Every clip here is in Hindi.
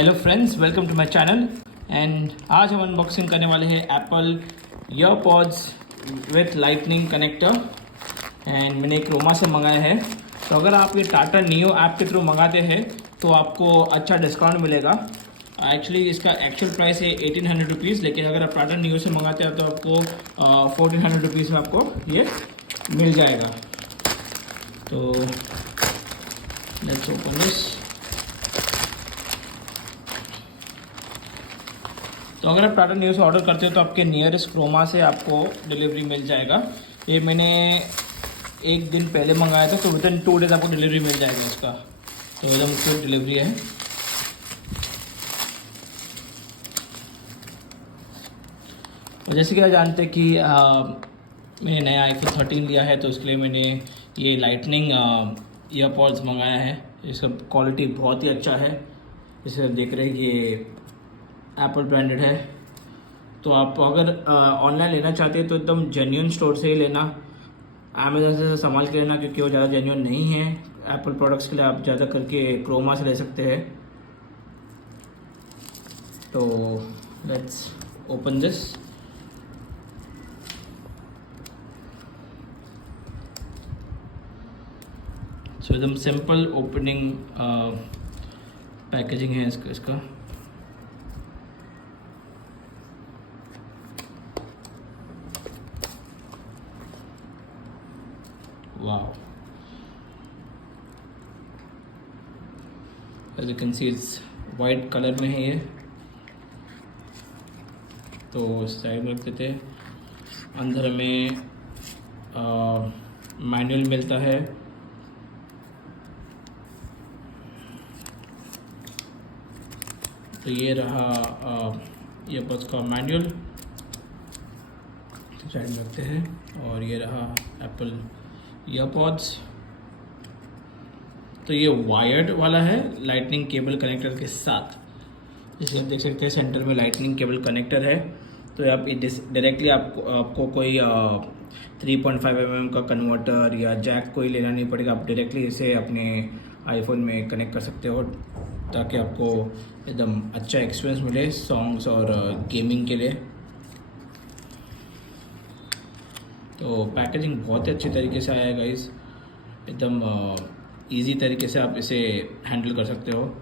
Hello friends, welcome to my channel. And आज हम अनबॉक्सिंग करने वाले हैं Apple EarPods with lightning connector. And मैंने क्रोमा से मंगाया है। तो अगर आप ये टाटा नियो ऐप के थ्रू मंगाते हैं तो आपको अच्छा डिस्काउंट मिलेगा। एक्चुअली इसका एक्चुअल प्राइस है 1800 रुपीज़, लेकिन अगर आप टाटा नियो से मंगाते हैं तो आपको 1400 रुपीज़ में आपको ये मिल जाएगा। तो लेट्स ओपन दिस। तो अगर आप टाटा न्यू से ऑर्डर करते हो तो आपके नियरेस्ट क्रोमा से आपको डिलीवरी मिल जाएगा। ये मैंने एक दिन पहले मंगाया था, तो विदिन 2 डेज़ आपको डिलीवरी मिल जाएगा इसका। तो एकदम क्विक डिलीवरी है। और जैसे कि आप जानते हैं कि मैंने नया iPhone 13 लिया है, तो उसके लिए मैंने ये लाइटनिंग ईयरपॉड्स मंगाया है। इसका क्वालिटी बहुत ही अच्छा है। जैसे आप देख रहे हैं ये एप्पल ब्रांडेड है। तो आप अगर ऑनलाइन लेना चाहते हैं तो एकदम जेन्युइन स्टोर से ही लेना, अमेज़न से संभाल के लेना, क्योंकि वो ज़्यादा जेन्युइन नहीं है। एप्पल प्रोडक्ट्स के लिए आप ज़्यादा करके क्रोमा से ले सकते हैं। तो लेट्स ओपन दिस। सो एकदम सिंपल ओपनिंग पैकेजिंग है इसका। वाह, as you can see it's white colour में है ये। तो साइड में रख देते हैं। अंदर में मैनुअल मिलता है। तो ये रहा ईयरपॉड्स का मैनुअल, साइड में रखते हैं। और ये रहा एप्पल ईयरपॉड्स। तो ये वायर्ड वाला है, लाइटनिंग केबल कनेक्टर के साथ। जैसे आप देख सकते हैं सेंटर में लाइटनिंग केबल कनेक्टर है। तो आप डायरेक्टली आपको कोई 3.5 mm का कन्वर्टर या जैक कोई लेना नहीं पड़ेगा। आप डायरेक्टली इसे अपने आईफोन में कनेक्ट कर सकते हो, ताकि आपको एकदम अच्छा एक्सपीरियंस मिले सॉन्ग्स और गेमिंग के लिए। तो पैकेजिंग बहुत ही अच्छी तरीके से आया है गाइस। एकदम इजी तरीके से आप इसे हैंडल कर सकते हो।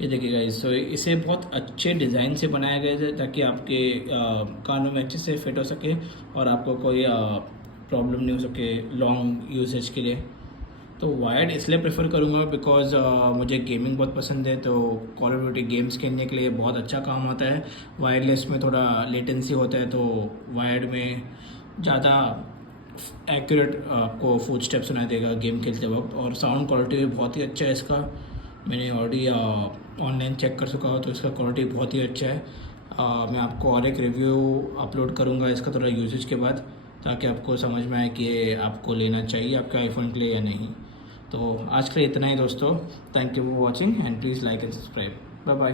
ये देखिए गाइस, तो इसे बहुत अच्छे डिज़ाइन से बनाया गया है ताकि आपके कानों में अच्छे से फिट हो सके और आपको कोई प्रॉब्लम नहीं हो सके लॉन्ग यूसेज के लिए। तो वायर्ड इसलिए प्रेफर करूँगा बिकॉज मुझे गेमिंग बहुत पसंद है। तो कॉल ऑफ ड्यूटी गेम्स खेलने के लिए बहुत अच्छा काम आता है। वायरलेस में थोड़ा लेटेंसी होता है, तो वायर्ड में ज़्यादा एक्यूरेट आपको फुट स्टेप सुनाई देगा गेम खेलते वक्त। और साउंड क्वालिटी भी बहुत ही अच्छा है इसका। मैंने ऑलरेडी ऑनलाइन चेक कर चुका हूँ, तो इसका क्वालिटी बहुत ही अच्छा है। मैं आपको और एक रिव्यू अपलोड करूँगा इसका थोड़ा यूजेज के बाद, ताकि आपको समझ में आए कि ये आपको लेना चाहिए आपके आईफोन के लिए या नहीं। तो आज के लिए इतना ही दोस्तों। Thank you for watching and please like and subscribe. Bye bye.